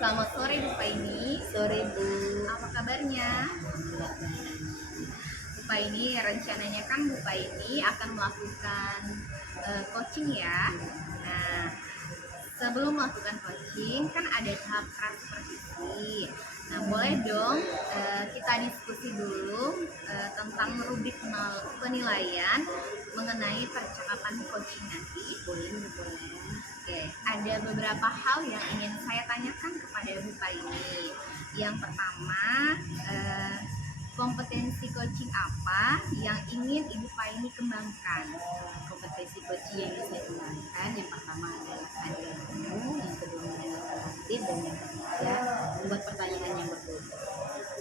Selamat sore Bu Paini. Sore Bu. Apa kabarnya? Alhamdulillah baik. Bu Paini, rencananya kan Bu Paini akan melakukan coaching ya. Nah, sebelum melakukan coaching kan ada tahap transfervisi. Nah, boleh dong kita diskusi dulu tentang rubrik penilaian mengenai percakapan coaching nanti. Boleh. Oke, ada beberapa hal yang ingin saya tanyakan kepada Bu Paini. Yang pertama, kompetensi coaching apa yang ingin Ibu Paini kembangkan? Kompetensi coaching yang saya kembangkan yang pertama adalah kehadiranmu, yang kedua mendengarkan aktif, dan yang ketiga membuat pertanyaan yang berbobot.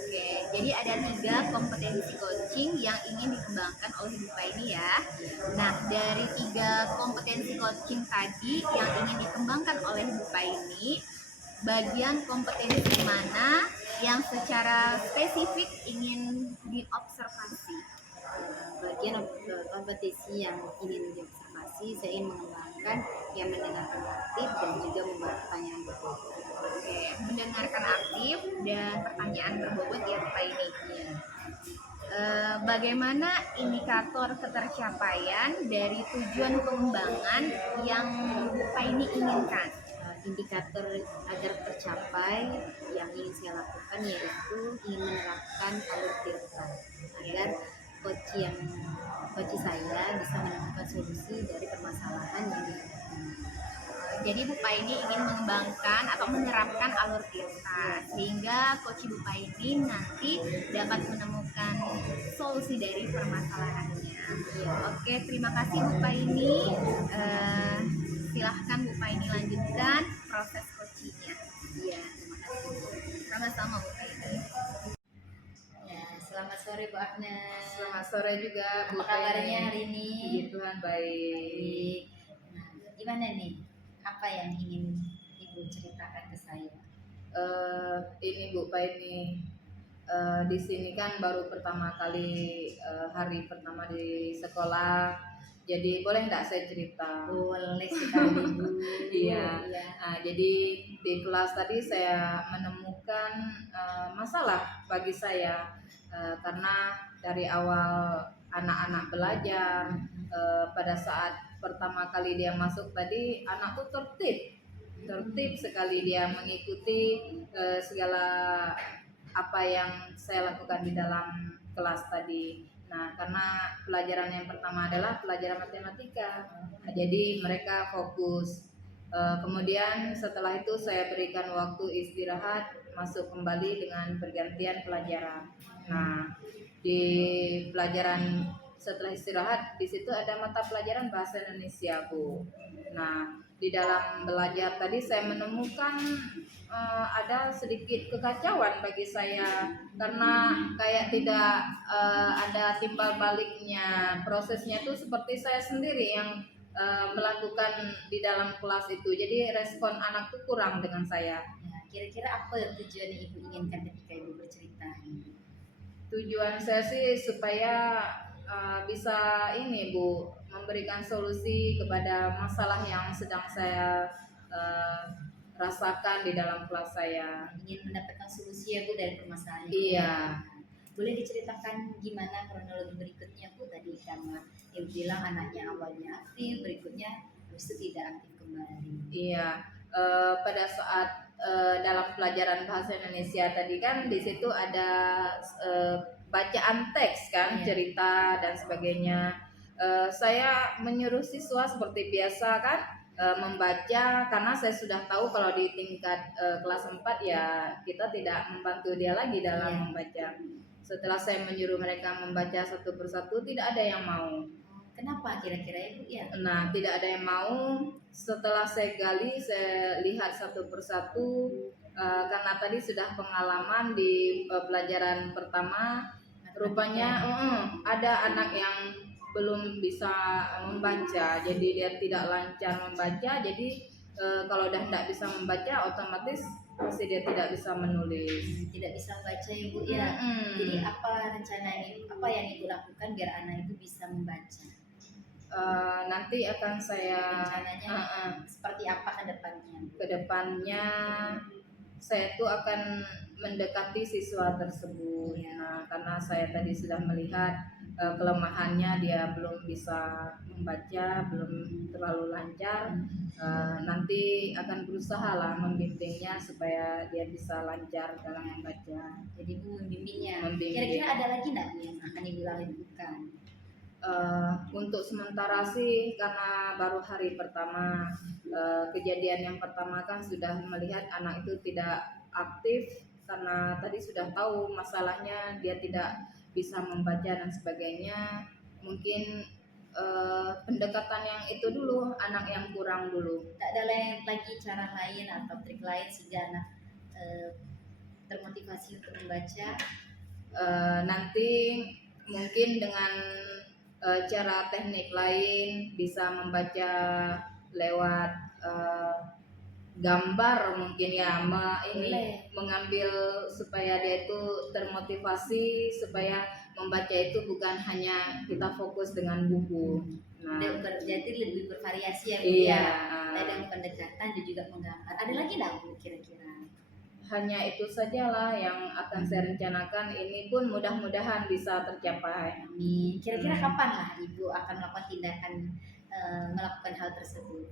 Oke, jadi ada 3 kompetensi coaching yang ingin dikembangkan oleh Bu Paini ya. Nah, dari 3 kompetensi coaching tadi yang ingin dikembangkan oleh Bu Paini, bagian kompetensi mana yang secara spesifik ingin diobservasi? Bagian kompetensi yang ingin diobservasi, saya ingin mengembangkan yang mendengarkan aktif dan juga membuat pertanyaan berbobot. Oke, mendengarkan aktif dan pertanyaan berbobot ya Bu Paini. Bagaimana indikator ketercapaian dari tujuan pengembangan yang Bu Paini inginkan? Indikator agar tercapai yang ingin saya lakukan yaitu ingin menerapkan alur tirta agar coach saya bisa menemukan solusi dari permasalahan yang dihadapi. Jadi Bu Paini ingin mengembangkan atau menerapkan alur tirta sehingga coach Bu Paini nanti dapat menemukan solusi dari permasalahannya. Oke, terima kasih Bu Paini. Silahkan Bu Paini lanjutkan proses coachingnya. Iya, terima kasih. Sama-sama Bu Paini. Ya, selamat sore Bu Agnes. Selamat sore juga Bu. Apa kabarnya hari ini? Puji Tuhan baik. Baik. Nah, gimana nih? Apa yang ingin Ibu ceritakan ke saya? Ini Bu Paini, di sini kan baru pertama kali hari pertama di sekolah, jadi boleh nggak saya cerita? Boleh sekali Bu. Iya. Nah, jadi di kelas tadi saya menemukan masalah bagi saya karena dari awal anak-anak belajar pada saat pertama kali dia masuk tadi anakku tertib sekali, dia mengikuti segala apa yang saya lakukan di dalam kelas tadi. Nah, karena pelajaran yang pertama adalah pelajaran matematika, nah, jadi mereka fokus. Kemudian setelah itu saya berikan waktu istirahat, masuk kembali dengan pergantian pelajaran. Nah, di pelajaran setelah istirahat di situ ada mata pelajaran bahasa Indonesia Bu. Nah, di dalam belajar tadi saya menemukan ada sedikit kekacauan bagi saya karena kayak tidak ada timbal baliknya, prosesnya itu seperti saya sendiri yang melakukan di dalam kelas itu, jadi respon anak tuh kurang dengan saya. Nah, kira-kira apa yang tujuan Ibu inginkan ketika Ibu bercerita ini? Tujuan saya sih supaya bisa ini Bu, memberikan solusi kepada masalah yang sedang saya rasakan di dalam kelas saya. Ingin mendapatkan solusi ya Bu dari permasalahan. Iya. Boleh diceritakan gimana kronologi berikutnya Bu? Tadi karena Ibu bilang anaknya awalnya aktif, berikutnya habis itu tidak aktif kembali. Iya. Pada saat dalam pelajaran bahasa Indonesia tadi kan di situ ada bacaan teks kan, Iya. cerita dan sebagainya. Saya menyuruh siswa seperti biasa kan membaca, karena saya sudah tahu kalau di tingkat kelas 4 ya kita tidak membantu dia lagi dalam Iya. membaca. Setelah saya menyuruh mereka membaca satu persatu, tidak ada yang mau. Kenapa kira-kira Ibu ya? Nah, tidak ada yang mau. Setelah saya gali, saya lihat satu persatu karena tadi sudah pengalaman di pelajaran pertama, rupanya ada anak yang belum bisa membaca, jadi dia tidak lancar membaca. Jadi kalau udah tidak bisa membaca, otomatis pasti dia tidak bisa menulis. Tidak bisa membaca Ibu ya. Jadi apa rencana Ibu? Apa yang Ibu lakukan biar anak itu bisa membaca? Nanti akan saya Rencananya seperti apa ke depannya? Kedepannya saya itu akan mendekati siswa tersebut. Nah, karena saya tadi sudah melihat kelemahannya, dia belum bisa membaca, belum terlalu lancar. Nanti akan berusaha lah membimbingnya supaya dia bisa lancar dalam membaca. Jadi Bu membimbingnya. Membimbing. Kira-kira ada lagi nggak Bu yang akan Ibu lakukan? Untuk sementara sih karena baru hari pertama, kejadian yang pertama kan sudah melihat anak itu tidak aktif karena tadi sudah tahu masalahnya, dia tidak bisa membaca dan sebagainya. Mungkin pendekatan yang itu dulu, anak yang kurang dulu. Tak ada lagi cara lain atau trik lain sehingga anak termotivasi untuk membaca? Nanti mungkin dengan cara teknik lain, bisa membaca lewat gambar mungkin ya, mengambil supaya dia itu termotivasi, supaya membaca itu bukan hanya kita fokus dengan buku. Nah, Jadi lebih bervariasi ya Bu iya, ya. Ada pendekatan dan juga menggambar. Ada lagi nggak Bu kira-kira? hanya itu sajalah yang akan saya rencanakan. Ini pun mudah-mudahan bisa tercapai. Amin. Kira-kira kapan lah Ibu akan melakukan tindakan melakukan hal tersebut?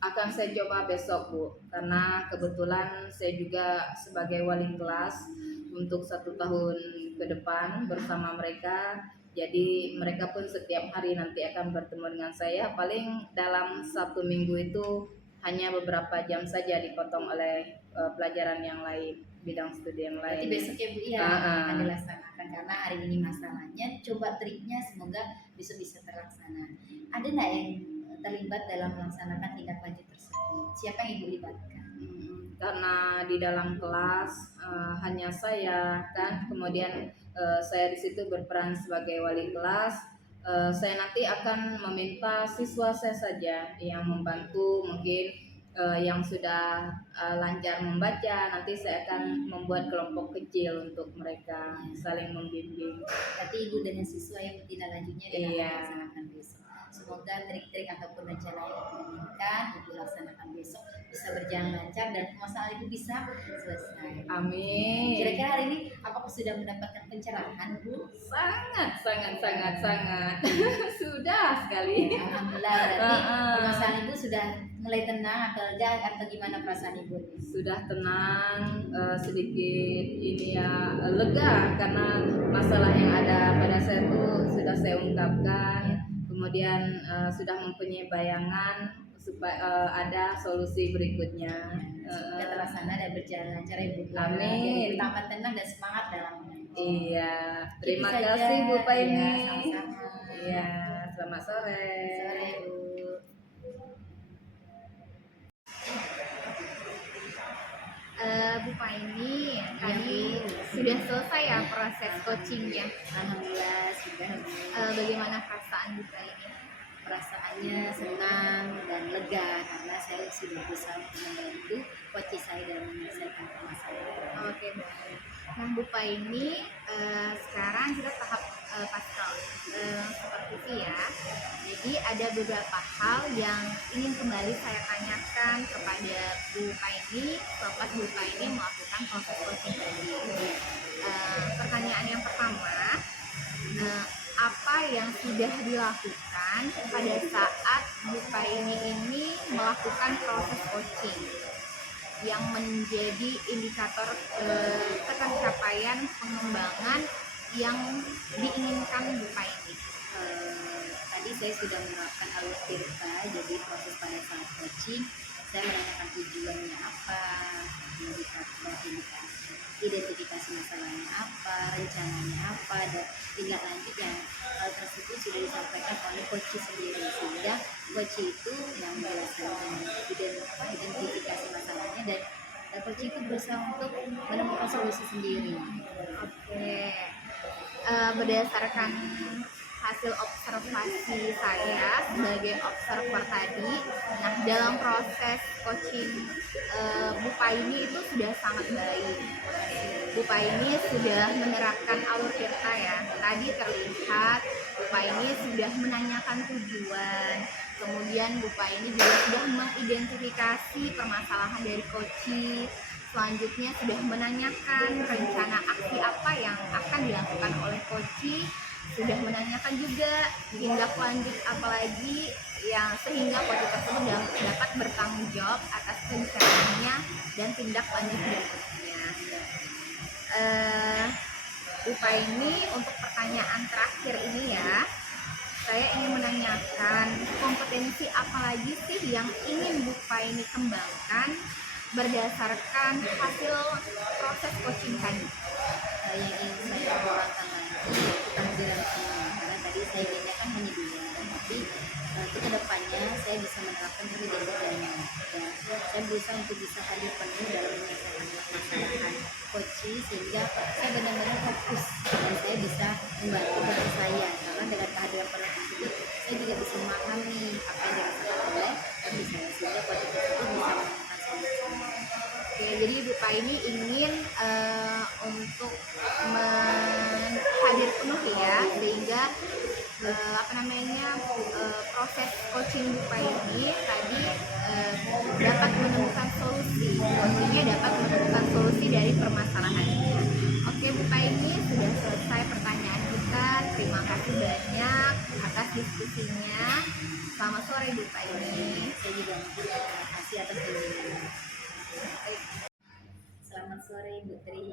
Akan saya coba besok Bu, karena kebetulan saya juga sebagai wali kelas untuk 1 tahun ke depan bersama mereka. Jadi mereka pun setiap hari nanti akan bertemu dengan saya. Paling dalam 1 minggu itu hanya beberapa jam saja dipotong oleh pelajaran yang lain, bidang studi yang Berarti lain. besok ya Bu ya akan dilaksanakan, karena hari ini masalahnya. Coba triknya semoga besok bisa terlaksana. Ada nggak yang terlibat dalam melaksanakan tindak lanjut tersebut? Siapa yang Ibu libatkan? Karena di dalam kelas hanya saya kan, kemudian saya di situ berperan sebagai wali kelas. Saya nanti akan meminta siswa saya saja yang membantu, mungkin yang sudah lancar membaca. Nanti saya akan membuat kelompok kecil untuk mereka saling membimbing. Berarti Ibu dengan siswa yang tindak lanjutnya dengan Iya. melaksanakan besok. Semoga trik-trik ataupun rencana yang Ibu inginkan Ibu laksanakan besok bisa berjalan lancar dan masalah Ibu bisa selesai. Amin. Kira-kira hari ini apakah sudah mendapatkan pencerahan Bu? Sangat sudah sekali. Alhamdulillah, berarti permasalahan Ibu sudah mulai tenang atau lega atau gimana perasaan Ibu? Sudah tenang, sedikit ini ya, lega karena masalah yang ada pada saya itu sudah saya ungkapkan. Kemudian sudah mempunyai bayangan supaya ada solusi berikutnya. Sudah terlaksana dan berjalan lancar Ibu. Amin. Jadi tambah tenang dan semangat dalam mengaji. Iya, terima Itu saja. kasih Bu Paini. Iya, sama-sama. Iya, selamat sore. Sore Bu. Bu Paini, tadi sudah selesai ya proses coachingnya. Alhamdulillah sudah Bu. Bagaimana perasaan Bu Paini? Perasaannya senang dan lega karena saya sudah berusaha untuk membantu coach saya dalam menyelesaikan permasalahan. Oke, baik. Nah, Bu Paini, sekarang kita tahap pascal seperti itu ya. Jadi ada beberapa hal yang ingin kembali saya tanyakan kepada Bu Paini selepas Bu Paini melakukan proses coaching tadi. Pertanyaan yang pertama, apa yang sudah dilakukan pada saat Bu Paini ini melakukan proses coaching yang menjadi indikator ketercapaian pengembangan yang diinginkan Bu Paini? Tadi saya sudah menerapkan alur tirta, jadi proses pada saat coaching saya menanyakan tujuannya apa, identifikasi masalahnya apa, rencananya apa, dan tindak lanjut yang hal tersebut sudah disampaikan oleh coach sendiri, sehingga coach itu yang menjelaskan identifikasi masalahnya dan coach itu berusaha untuk menemukan solusi sendiri. Oke. Berdasarkan hasil observasi saya sebagai observer tadi, nah dalam proses coaching Bu Paini itu sudah sangat baik. Bu Paini sudah menerapkan alur tirta ya. Tadi terlihat Bu Paini sudah menanyakan tujuan, Kemudian Bu Pa ini juga sudah mengidentifikasi permasalahan dari Koci. Selanjutnya sudah menanyakan rencana aksi apa yang akan dilakukan oleh Koci. Sudah menanyakan juga tindak lanjut apalagi yang sehingga Koci tersebut dapat bertanggung jawab atas rencananya dan tindak lanjut berikutnya. Bu Pa ini untuk pertanyaan terakhir ini ya, saya ingin menanyakan kompetensi apa lagi sih yang ingin Bu Pa ini kembangkan berdasarkan hasil proses coaching tadi. Yang ingin saya kembangkan lagi yaitu kehadiran teman, karena tadi saya inginnya kan hanya 2, tapi itu kedepannya saya bisa menerapkan lebih dari 3-nya. Dan saya berusaha untuk bisa hadir penuh dalam menyelesaikan permasalahan coaching sehingga saya benar-benar fokus dan saya bisa membantu teman saya, karena dengan kehadiran penuh tersebut saya juga bisa memahami apa yang dirasakan oleh teman saya sehingga coaching tersebut bisa menemukan solusi. Oke, jadi Bu Pa ini ingin untuk hadir penuh ya, sehingga proses coaching Bu Pa ini tadi dapat menemukan solusi, coachingnya dapat menemukan solusi dari permasalahannya. Oke Bu Pa ini sudah selesai pertanyaan kita. Terima kasih banyak atas diskusinya. Selamat sore Bu Pa ini. Saya juga terima kasih atas kunjungannya. Selamat sore Bu Tri.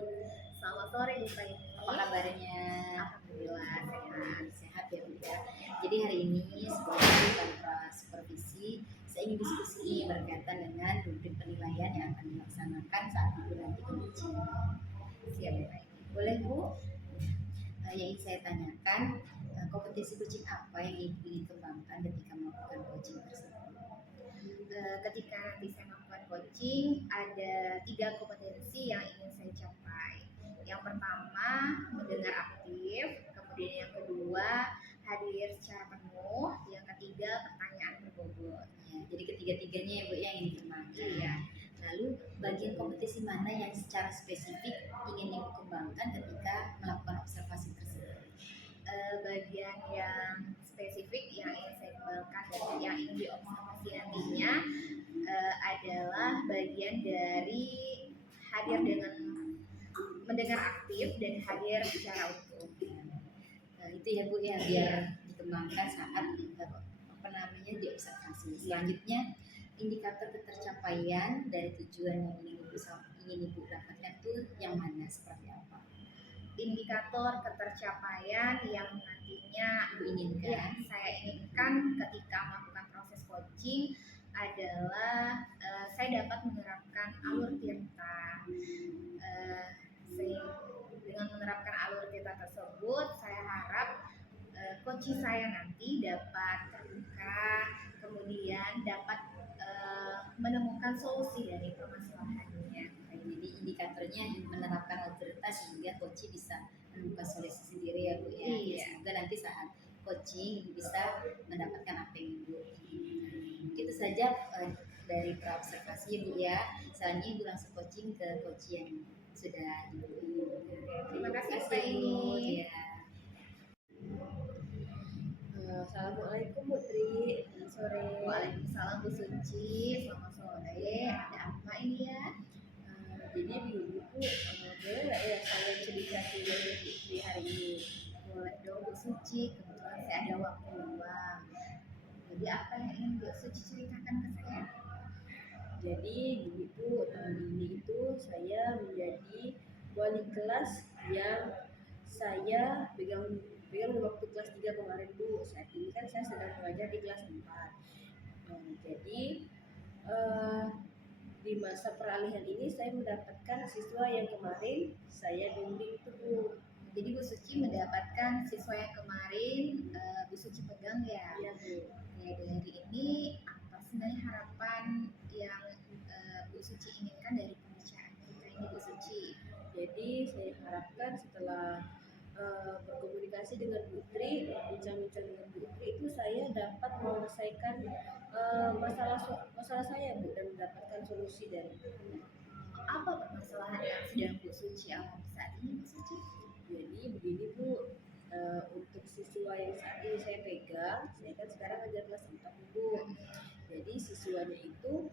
Selamat sore Bu Pa ini. Apa kabarnya? Alhamdulillah sehat. Sehat ya Bu ya. Jadi hari ini sebagai tanpa supervisi saya ingin diskusi berkaitan dengan rubrik penilaian yang akan dilaksanakan saat Ibu nanti coaching. Siap Bu Pa ini. Boleh Bu? Yang ingin saya tanyakan, kompetensi coaching apa yang Ibu ingin kembangkan ketika melakukan coaching tersebut? Ketika nanti saya melakukan coaching, ada 3 kompetensi yang ingin saya capai. Yang pertama, mendengar aktif. Kemudian yang kedua, hadir secara penuh. Yang ketiga, pertanyaan berbobot. Ya, jadi ketiga-tiganya ya Bu yang ingin dikembangkan. Iya. Lalu bagian kompetensi mana yang secara spesifik ingin Ibu kembangkan ketika melakukan observasi tersebut? Bagian yang spesifik yang ingin saya kembangkan dan yang ingin diobservasi nantinya adalah bagian dari hadir dengan mendengar aktif dan hadir secara utuh. Itu ya Bu ya, biar dikembangkan saat diobservasi. Selanjutnya, indikator ketercapaian dari tujuan yang ingin Ibu dapatkan itu yang mana, seperti apa? Indikator ketercapaian yang nantinya Ibu inginkan. saya inginkan ketika melakukan proses coaching adalah saya dapat menerapkan alur tirta. Dengan menerapkan alur tirta tersebut, saya harap coaching saya nanti dapat terbuka, kemudian dapat menemukan solusi dari permasalahannya. Jadi indikatornya menerapkan otoritas sehingga coaching bisa menemukan solusi sendiri ya Bu ya. Iya. Semoga nanti saat coaching bisa mendapatkan apa yang Ibu inginkan. Itu saja dari praobservasi ya Bu ya. Selanjutnya Ibu langsung coaching ke coach yang sudah Ibu. Terima kasih Bu ini. Ya. Assalamualaikum Bu Tri. Selamat sore. Waalaikumsalam Bu Suci. Selamat sore. Ada apa ini ya? Jadi Ibu boleh nggak ya saya cerita dari Bu Tri hari ini? Boleh dong Bu Suci. Kebetulan saya ada waktu luang. Jadi apa yang ingin Bu Suci ceritakan ke saya? Jadi begitu tahun ini itu saya menjadi wali kelas yang saya pegang waktu kelas 3 kemarin Bu. Saat ini kan saya sedang mengajar di kelas 4. Jadi di masa peralihan ini saya mendapatkan siswa yang kemarin saya bimbing itu Bu. Jadi Bu Suci mendapatkan siswa yang kemarin Bu Suci pegang ya. Iya Bu. Ya, dari ini apa sebenarnya harapan yang Bu Suci inginkan dari pembicaraan kita ini Bu Suci? Jadi saya harapkan setelah berkomunikasi dengan Bu Tri, bincang-bincang dengan Bu Tri itu saya dapat menyelesaikan masalah saya Bu dan mendapatkan solusi dari Bu. Apa permasalahan yang sedang Bu Suci alami saat ini Bu Suci? Jadi begini Bu, untuk siswa yang saat ini saya pegang, saya kan sekarang ngajar kelas 4 Bu. Bu. Jadi siswanya itu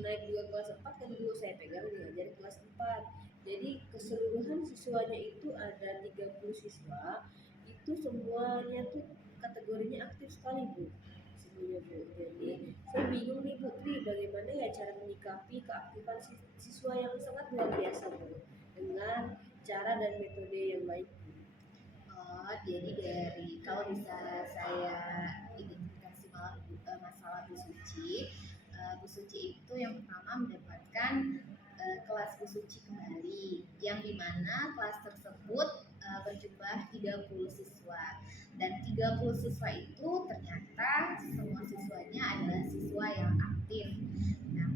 naik 2 kelas 4 kan Bu, saya pegang ngajar kelas 4. Jadi keseluruhan siswanya itu ada 30 siswa, itu semuanya tuh kategorinya aktif sekali Bu. Semuanya Bu. Jadi saya bingung nih Bu Tri, bagaimana ya cara menyikapi keaktifan siswa yang sangat luar biasa Bu, dengan cara dan metode yang baik. Oh, jadi dari kalau bisa saya identifikasi masalah Bu Suci, Bu Suci itu yang pertama mendapatkan kelas Bu Suci kembali, yang dimana kelas tersebut berjumlah 30 siswa, dan 30 siswa itu ternyata semua siswanya adalah siswa yang aktif. Nah,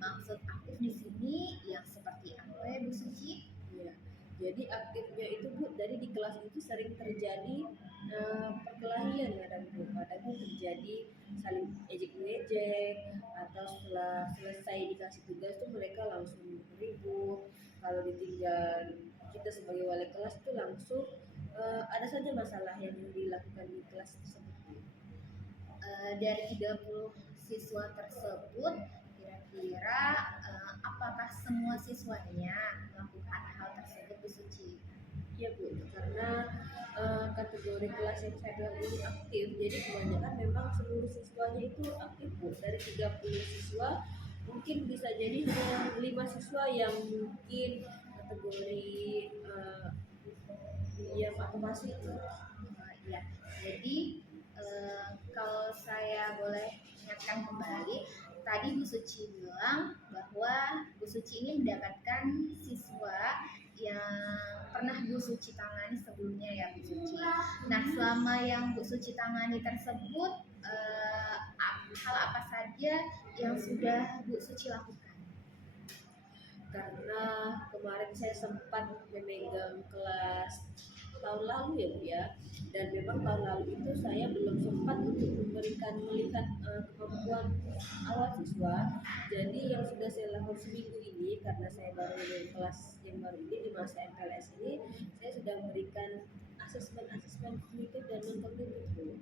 maksud aktif di sini yang seperti apa ya Bu Suci? Ya, jadi aktifnya itu Bu, dari di kelas itu sering terjadi perkelahian kadang Bu, kadang terjadi saling ejek mengejek, atau setelah selesai dikasih tugas tuh mereka langsung ribut. Kalau ditinggal kita sebagai wali kelas itu langsung ada saja masalah yang dilakukan di kelas tersebut. Dari 30 siswa tersebut, kira-kira apakah semua siswanya melakukan hal tersebut Bu Suci? Iya Bu, karena kategori kelas yang saya bilang ini aktif, jadi kebanyakan memang seluruh siswanya itu aktif Bu. Dari 30 siswa mungkin bisa jadi hanya 5 siswa yang mungkin kategori yang aktivasi itu. Ya, jadi kalau saya boleh ingatkan kembali, tadi Bu Suci bilang bahwa Bu Suci ini mendapatkan siswa yang pernah Bu Suci tangani sebelumnya ya Bu Suci. Nah, selama yang Bu Suci tangani tersebut, hal apa saja yang sudah Bu Suci lakukan? Karena kemarin saya sempat memegang kelas tahun lalu ya Bu ya, dan memang tahun lalu itu saya belum sempat untuk melihat kemampuan awal siswa. Jadi yang sudah saya lakukan seminggu ini, karena saya baru dari kelas yang baru ini di masa MPLS ini, saya sudah memberikan asesmen kognitif dan non kognitif Bu.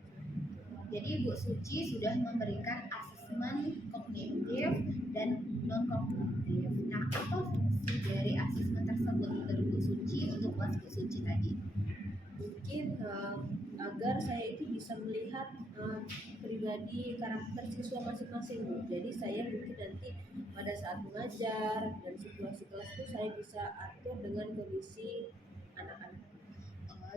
Jadi Bu Suci sudah memberikan asesmen kognitif dan non kognitif. Nah, apa fungsi dari asesmen tersebut menurut Bu Suci untuk kelas Bu Suci tadi? Mungkin agar saya itu bisa melihat pribadi karakter siswa masing-masing Bu. Jadi saya mungkin nanti pada saat mengajar dan situasi kelas itu saya bisa atur dengan kondisi anak-anak.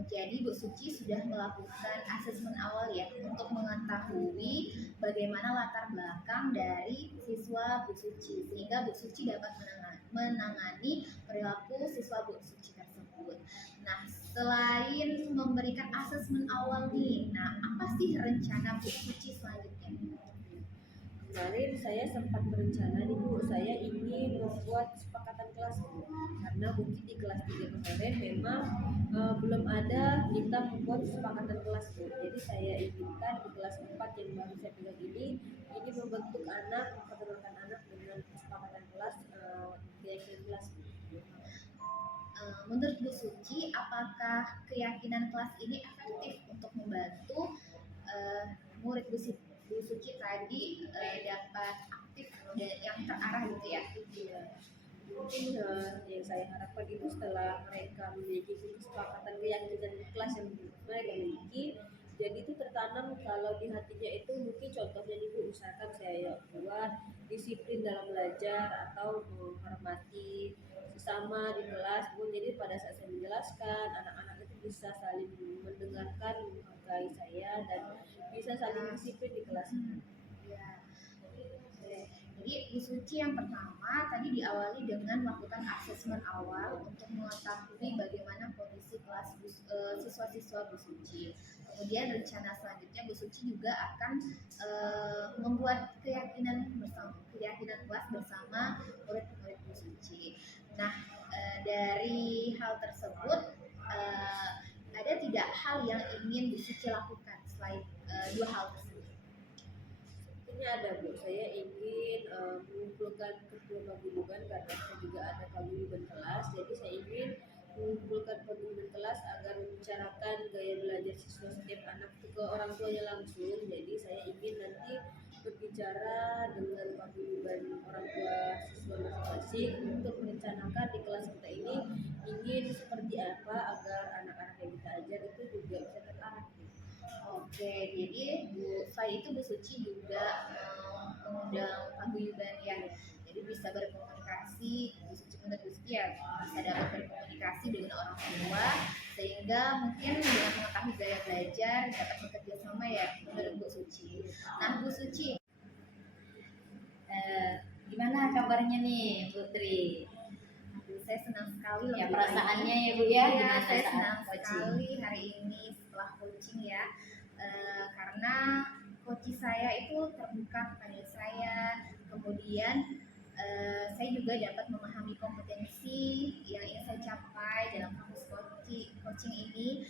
Jadi Bu Suci sudah melakukan asesmen awal ya untuk mengetahui bagaimana latar belakang dari siswa Bu Suci, sehingga Bu Suci dapat menangani perilaku siswa Bu Suci tersebut. Nah, selain memberikan asesmen awal nih, nah apa sih rencana Bu Suci selanjutnya? Kemarin saya sempat berencana nih Bu, saya ingin membuat kesepakatan kelas Bu, karena mungkin di kelas 3 kemarin memang belum ada kita membuat kesepakatan kelas Bu. Jadi saya inginkan di kelas 4 yang baru saya pegang ini membentuk anak, memperkenalkan anak dengan kesepakatan kelas, keyakinan kelas Bu. Menurut Bu Suci, apakah keyakinan kelas ini efektif untuk membantu murid Bu Suci tadi dapat aktif dan yang terarah gitu ya? Mungkin yang saya harapkan itu setelah mereka memiliki kesepakatan keyakinan kelas yang mereka miliki, jadi itu tertanam kalau di hatinya itu, mungkin contohnya nih Bu, misalkan saya buat disiplin dalam belajar atau menghormati sesama di kelas Bu. Jadi pada saat saya menjelaskan, anak-anak itu bisa saling mendengarkan, menghargai saya, dan bisa saling disiplin di kelas. Ya. Jadi Bu Suci yang pertama tadi diawali dengan melakukan asesmen awal untuk mengetahui bagaimana kondisi kelas siswa-siswa Bu Suci. Kemudian rencana selanjutnya Bu Suci juga akan membuat keyakinan kelas bersama murid-murid Bu Suci. Nah, dari hal tersebut ada tidak hal yang ingin Bu Suci lakukan selain dua hal tersebut? Ini ada Bu, saya ingin mengumpulkan ketua paguyuban karena saya juga ada paguyuban kelas, jadi saya ingin mengumpulkan pemimpin kelas agar membicarakan gaya belajar siswa setiap anak itu ke orang tuanya langsung. Jadi saya ingin nanti berbicara dengan paguyuban orang tua siswa masing-masing untuk merencanakan di kelas kita ini ingin seperti apa agar anak-anak yang kita ajar itu juga bisa terarah. Oke, jadi selain itu Bu Suci juga mengundang paguyuban ya. Jadi bisa berkomunikasi, Bu Suci menurut Bu Suci ya bisa dapat berkomunikasi dengan orang tua sehingga mungkin dengan mengetahui gaya belajar dapat bekerja sama ya menurut Bu Suci. Nah Bu Suci, Gimana kabarnya nih Putri? saya senang sekali Ya loh, Bu, perasaannya hari ya Bu ya, ini. gimana Saya saat senang coaching? sekali hari ini setelah coaching ya. Karena coach saya itu terbuka kepada saya, kemudian saya juga dapat memahami kompetensi yang ingin saya capai dalam kampus coaching ini.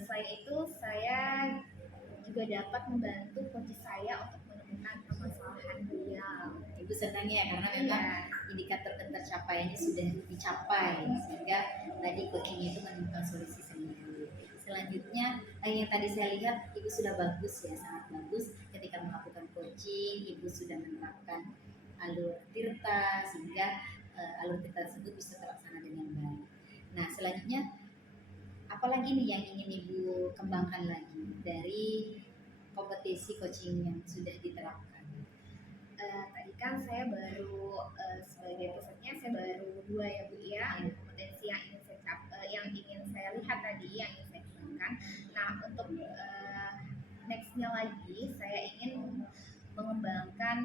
Selain itu saya juga dapat membantu coach saya untuk menemukan permasalahan beliau. Ibu senang ya karena memang indikator tercapaiannya sudah dicapai sehingga tadi coaching itu menemukan solusi sendiri. Selanjutnya yang tadi saya lihat ibu sudah bagus ya, sangat bagus ketika melakukan coaching. Ibu sudah menerapkan alur tirta sehingga alur tirta tersebut bisa terlaksana dengan baik. Nah selanjutnya apalagi nih yang ingin ibu kembangkan lagi dari kompetisi coaching yang sudah diterapkan? Tadi kan saya baru sebagai pesertanya saya baru 2 ya Bu ya, kompetensi yang ingin yang ingin saya lihat tadi, yang ingin saya kembangkan. Nah untuk nextnya lagi saya ingin mengembangkan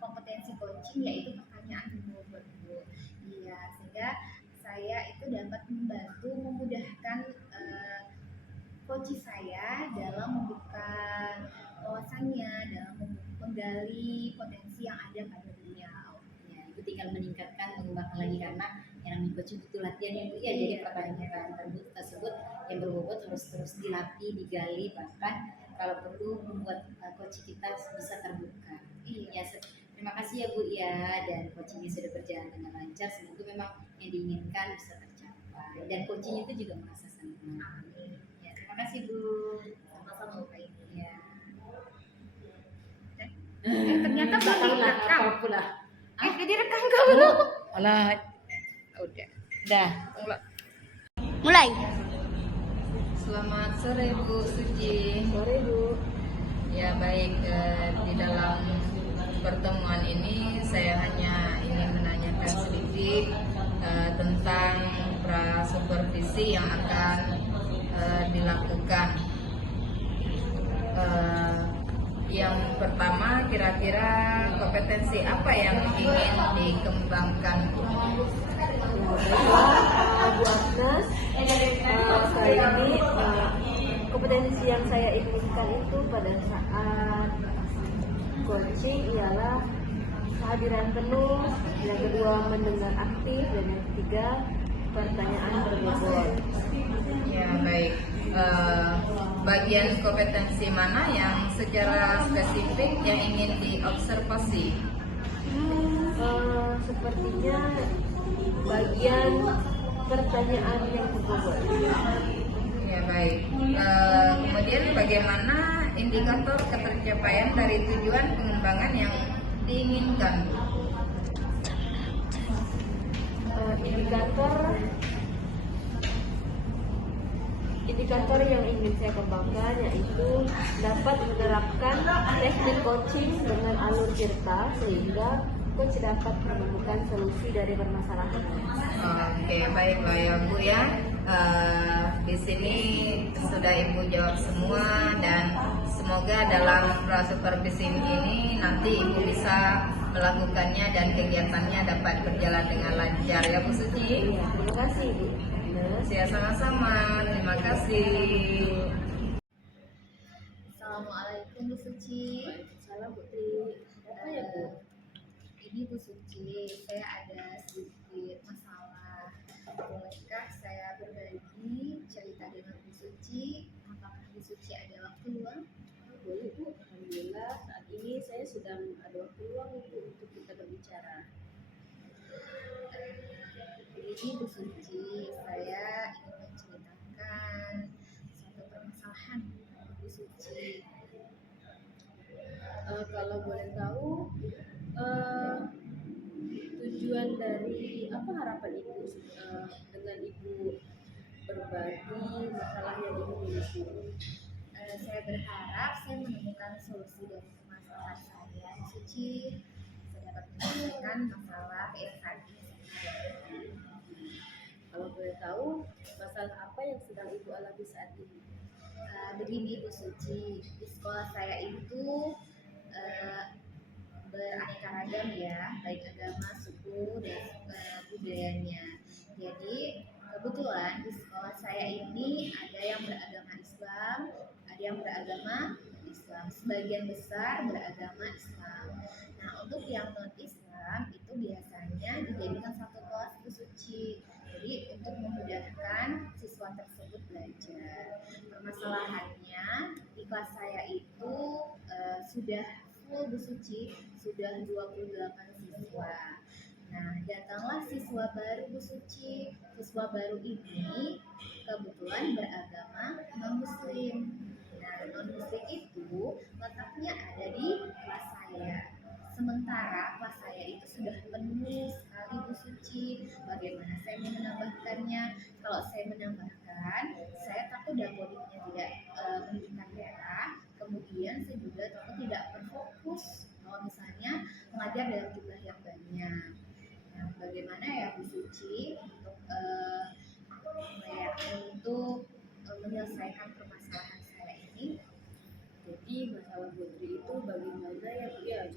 kompetensi coaching yaitu pertanyaan berbobot Bu. Iya, sehingga saya itu dapat membantu memudahkan coach saya dalam membuka wawasannya, dalam menggali potensi yang ada pada beliau. Ya, ibu tinggal meningkatkan, mengembangkan lagi karena yang namanya coaching butuh latihan ya Bu ya. Jadi pertanyaan tersebut yang berbobot harus terus dilatih, digali, bahkan kalau perlu membuat coaching kita bisa terbuka. Iya. Ya, terima kasih ya Bu ya, dan coachingnya sudah berjalan dengan lancar. Semoga memang yang diinginkan bisa tercapai dan coaching itu juga merasa senang. Amin. Ya, terima kasih Bu. Sama-sama Bu Aini. Ya. Ternyata belum direkam. Jadi direkam kau belum? Alah, udah. Mulai. Selamat sore Bu Suci. Sore Bu. Ya baik, di dalam pertemuan ini saya hanya ingin menanyakan sedikit tentang prasupervisi yang akan dilakukan. Yang pertama, kira-kira kompetensi apa yang ingin dikembangkan? Bu Agnes, saya ini kompetensi yang saya inginkan itu pada saat coaching ialah kehadiran penuh, yang kedua mendengar aktif, dan yang ketiga pertanyaan berbobot. Ya baik, bagian kompetensi mana yang secara spesifik yang ingin diobservasi? Sepertinya bagian pertanyaan yang berbobot. Ya baik, kemudian bagaimana indikator ketercapaian dari tujuan pengembangan yang diinginkan? Indikator yang ingin saya kembangkan yaitu dapat menerapkan teknik coaching dengan alur tirta sehingga coach dapat menemukan solusi dari permasalahan. Oke, baiklah ya Bu ya. Di sini sudah Ibu jawab semua dan semoga dalam prasupervisi ini nanti Ibu bisa melakukannya dan kegiatannya dapat berjalan dengan lancar ya Bu Suci. Iya, terima kasih Bu. Ya sama-sama, terima kasih. Assalamualaikum Bu Suci. Salam Putri. Apa ya Bu? Ini Bu Suci, saya ada sedikit masalah. Bolehkah saya berbagi cerita dengan Bu Suci? Apakah Bu Suci ada waktu luang? Boleh Bu. Alhamdulillah saat ini saya sudah ada waktu luang Bu untuk kita berbicara. Jadi Jadi Bu Suci, saya ingin menceritakan satu permasalahan Bu Suci. Kalau boleh tahu, eh, tujuan dari apa harapan ibu dengan ibu berbagi masalah yang ibu miliki? Saya berharap saya menemukan solusi dari permasalahan saya Bu Suci. Saya dapat menyelesaikan masalah yang saat ini saya hadapi. Kalau boleh tahu, masalah apa yang sedang ibu alami saat ini? Begini Bu Suci, di sekolah saya itu beraneka ragam ya, baik agama, suku, dan budayanya. Jadi kebetulan di sekolah saya ini ada yang beragama Islam, ada yang beragama Islam. Sebagian besar beragama Islam. Nah, untuk yang non Islam itu biasanya dijadikan satu kelas Bu Suci. Jadi untuk memudahkan siswa tersebut belajar. Permasalahannya di kelas saya itu sudah full Bu Suci, sudah 28 siswa. Nah, datanglah siswa baru Bu Suci. Siswa baru ini kebetulan beragama non-muslim. Nah, non-muslim itu letaknya ada di kelas saya. Sementara kelas saya itu sudah penuh sekali Bu Suci. Bagaimana saya mau menambahkannya? Kalau saya menambahkan, saya takut dapoliknya tidak menunjukkan merah. Kemudian saya juga takut tidak berfokus kalau misalnya mengajar dalam jumlah yang banyak. Nah, bagaimana ya Bu Suci untuk menyelesaikan permasalahan saya ini? Jadi masalah Putri itu bagaimana ya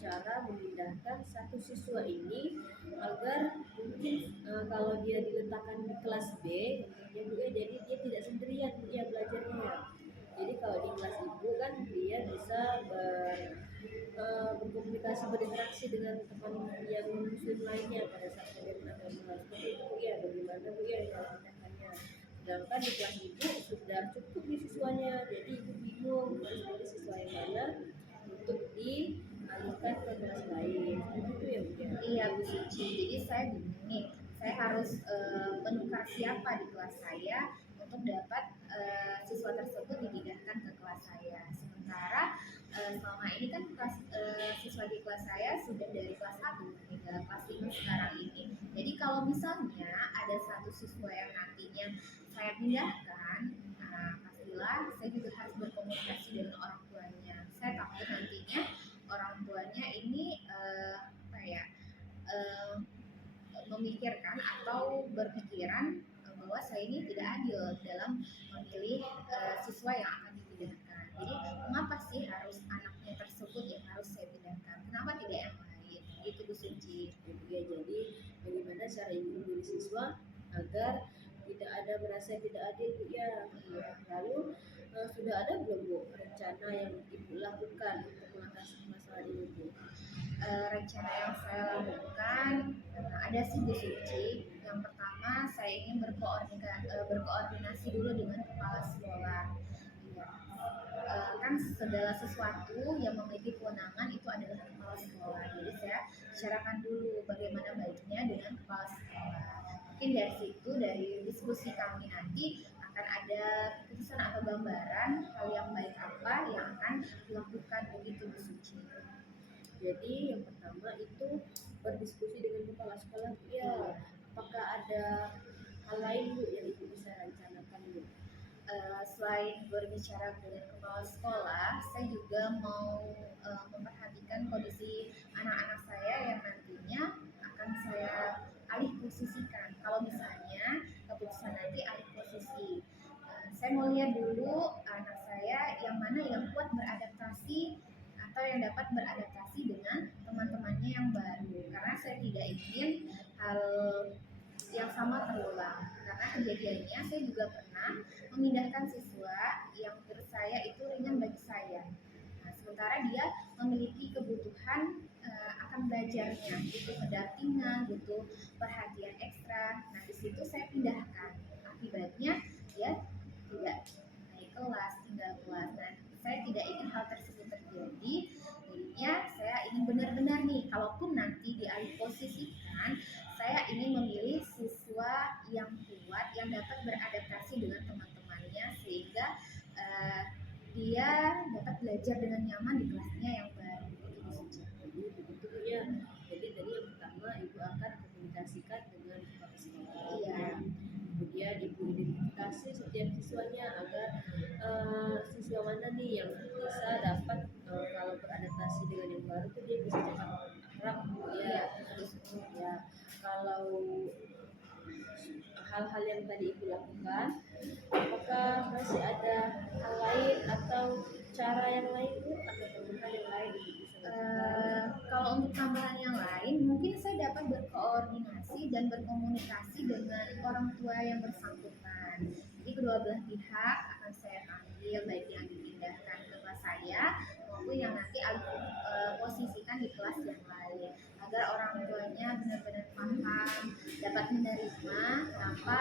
cara memindahkan satu siswa ini agar mungkin kalau dia diletakkan di kelas B, jadi dia tidak sendirian dia belajarnya. Jadi kalau di kelas ibu kan dia bisa berkomunikasi, berinteraksi dengan teman yang muslim lainnya pada saat pelajaran agama. Seperti itu ya, bagaimana Bu ya cara memindahkannya. Sedangkan di kelas ibu sudah cukup nih siswanya, jadi ibu bingung harus pilih siswa yang mana untuk dialihkan ke kelas lain. Itu ya Bu ya. Iya Bu Suci, jadi saya bingung nih, saya harus menukar siapa di kelas saya untuk dapat siswa tersebut dipindahkan ke kelas saya. Sementara selama ini kan siswa di kelas saya sudah dari kelas 1 hingga kelas 5 sekarang ini. Jadi kalau misalnya ada satu siswa yang nantinya saya pindahkan, pastilah saya juga harus berkomunikasi dengan orang tuanya. Saya takut nantinya orang tuanya ini memikirkan atau berpikiran bahwa saya ini tidak adil dalam memilih siswa yang akan dipindahkan. Jadi mengapa sih harus anaknya tersebut yang harus saya pindahkan? Kenapa tidak yang lain? Itu Bu Suci. Ya, jadi bagaimana cara ibu memilih siswa agar tidak ada merasa tidak adil Bu ya. Lalu sudah ada belum Bu rencana yang ibu lakukan untuk mengatasi masalah ini Bu? Rencana yang saya lakukan ada sih Bu Suci. Yang pertama saya ingin berkoordinasi dulu dengan kepala sekolah. Ya. Kan segala sesuatu yang memiliki kewenangan itu adalah kepala sekolah. Jadi saya bicarakan dulu bagaimana baiknya dengan kepala sekolah. Mungkin dari situ, dari diskusi kami nanti akan ada keputusan atau gambaran hal yang baik apa yang akan dilakukan begitu Bu Suci. Jadi yang pertama itu berdiskusi dengan kepala sekolah Bu ya. Apakah ada hal lain Bu yang ibu bisa rencanakan Bu? Selain berbicara dengan kepala sekolah, saya juga mau memperhatikan kondisi anak-anak saya yang nantinya akan saya alih posisikan. Kalau misalnya keputusan nanti alih posisi, saya mau lihat dulu anak saya yang mana yang kuat beradaptasi atau yang dapat beradaptasi dengan teman-temannya yang baru. Karena saya tidak ingin hal yang sama terulang. Karena kejadiannya saya juga pernah memindahkan siswa yang menurut saya itu ringan bagi saya. Nah, sementara dia memiliki kebutuhan akan belajarnya, butuh pendampingan, butuh perhatian ekstra. Nah, di situ saya pindahkan. Akibatnya dia tidak naik kelas, tinggal kelas. Nah, saya tidak ingin hal tersebut terjadi. Jadinya saya ingin benar-benar nih, kalaupun nanti dialih posisikan, saya ingin memilih gitu Bu ya. Jadi tadi yang pertama Ibu akan komunikasikan dengan Pak Psikolog. Iya. Kemudian Ibu identifikasi setiap siswanya agar siswa mana nih yang bisa dapat kalau beradaptasi dengan yang baru tuh dia bisa cepat akrab Bu ya. Ya, kalau hal-hal yang tadi Ibu lakukan, apakah masih ada hal lain atau cara yang lain Bu atau tambahan yang lain Ibu bisa lakukan? Kalau untuk tambahan yang lain, mungkin saya dapat berkoordinasi dan berkomunikasi dengan orang tua yang bersangkutan. Jadi kedua belah pihak akan saya panggil, baik yang dipindahkan ke kelas saya maupun yang nanti posisikan di kelas yang lain, agar orang tuanya benar-benar paham, dapat menerima kenapa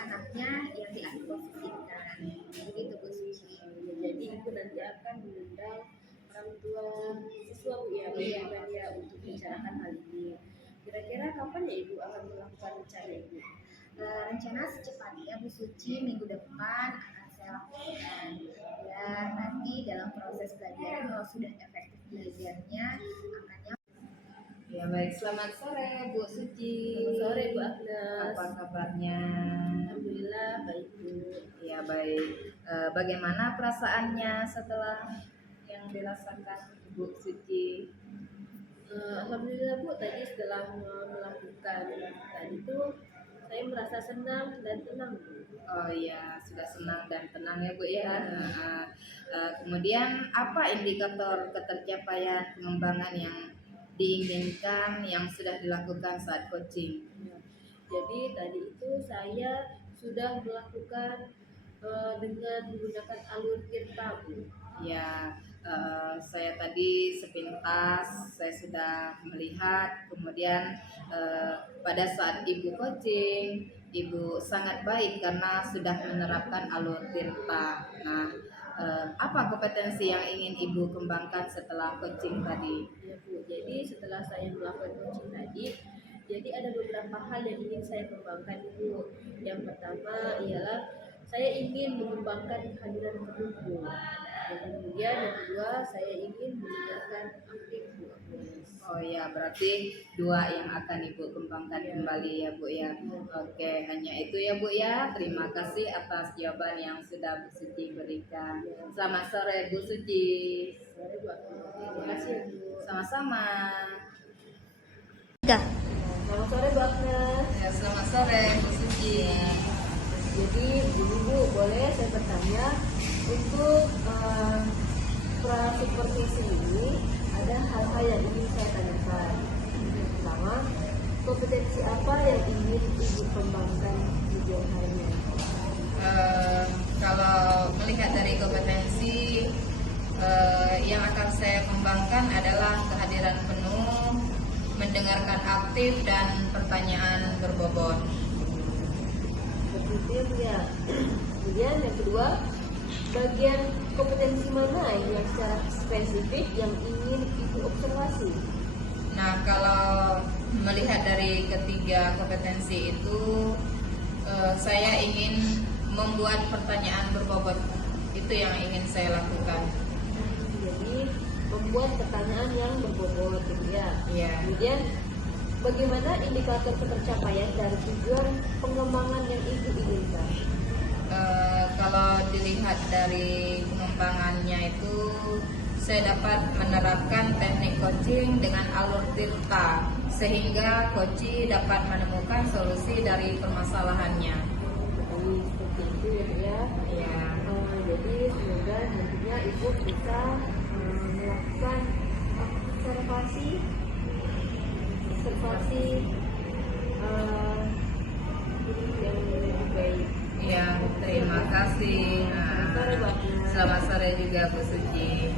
anaknya yang dialih posisikan. Begitu Bu Suci. Jadi Ibu nanti akan mengundang orang tua siswa Bu ya, Iya. bagaimana ya untuk membicarakan hal ini. Kira-kira kapan ya Ibu akan melakukan rencana Ibu? Rencana secepatnya Bu Suci minggu depan akan saya lakukan. Ya nanti dalam proses belajar kalau sudah efektif belajarnya akan Ya baik, selamat sore Bu Suci. Selamat sore Bu Agnes. Apa kabarnya? Alhamdulillah baik Bu. Ya baik. Bagaimana perasaannya setelah yang dirasakan Bu Suci? Alhamdulillah Bu, tadi setelah melakukan tadi itu saya merasa senang dan tenang Bu. Oh iya, sudah senang dan tenang ya Bu ya. Kemudian apa indikator ketercapaian pengembangan yang diinginkan yang sudah dilakukan saat coaching? Jadi tadi itu saya sudah melakukan dengan menggunakan alur tirta Bu. Ya, saya tadi sepintas saya sudah melihat, kemudian pada saat Ibu coaching, Ibu sangat baik karena sudah menerapkan alur tirta. Nah, apa kompetensi yang ingin Ibu kembangkan setelah coaching tadi? Ya Bu, jadi setelah saya melakukan coaching tadi, jadi ada beberapa hal yang ingin saya kembangkan Bu. Yang pertama ialah saya ingin mengembangkan kehadiran penuh Bu. Dan kemudian yang kedua saya ingin meningkatkan aktif Bu. Oh ya, berarti dua yang akan Ibu kembangkan kembali ya Bu ya. Oke, hanya itu ya Bu ya. Terima kasih atas jawaban yang sudah Bu Suci berikan. Selamat sore Bu Suci. Sore Bu. Terima kasih ya Bu. Sama-sama. Selamat sore Bu Agnes. Ya, selamat sore Bu Suci. Jadi Bu, boleh saya bertanya untuk supervisi ini ada hal-hal yang ingin saya tanyakan. Yang pertama, kompetensi apa yang ingin Ibu kembangkan di harinya? Kalau melihat dari kompetensi yang akan saya kembangkan adalah kehadiran penuh, mendengarkan aktif dan pertanyaan berbobot. Seperti itu ya Bu ya. Kemudian yang kedua, bagian kompetensi mana yang secara spesifik yang ingin Ibu observasi? Nah, kalau melihat dari ketiga kompetensi itu, saya ingin membuat pertanyaan berbobot. Itu yang ingin saya lakukan. Jadi membuat pertanyaan yang berbobot gitu ya. Iya. Kemudian bagaimana indikator ketercapaian dari tujuan pengembangan yang Ibu inginkan? Kalau dilihat dari pengembangannya itu, saya dapat menerapkan teknik coaching dengan alur tirta sehingga coach dapat menemukan solusi dari permasalahannya. Jadi seperti itu ya Bu ya. Ya. Jadi semoga nantinya Ibu bisa melakukan observasi yang lebih baik. Ya, terima kasih. Nah, Sore Bu Agnes. selamat sore juga Bu Suci.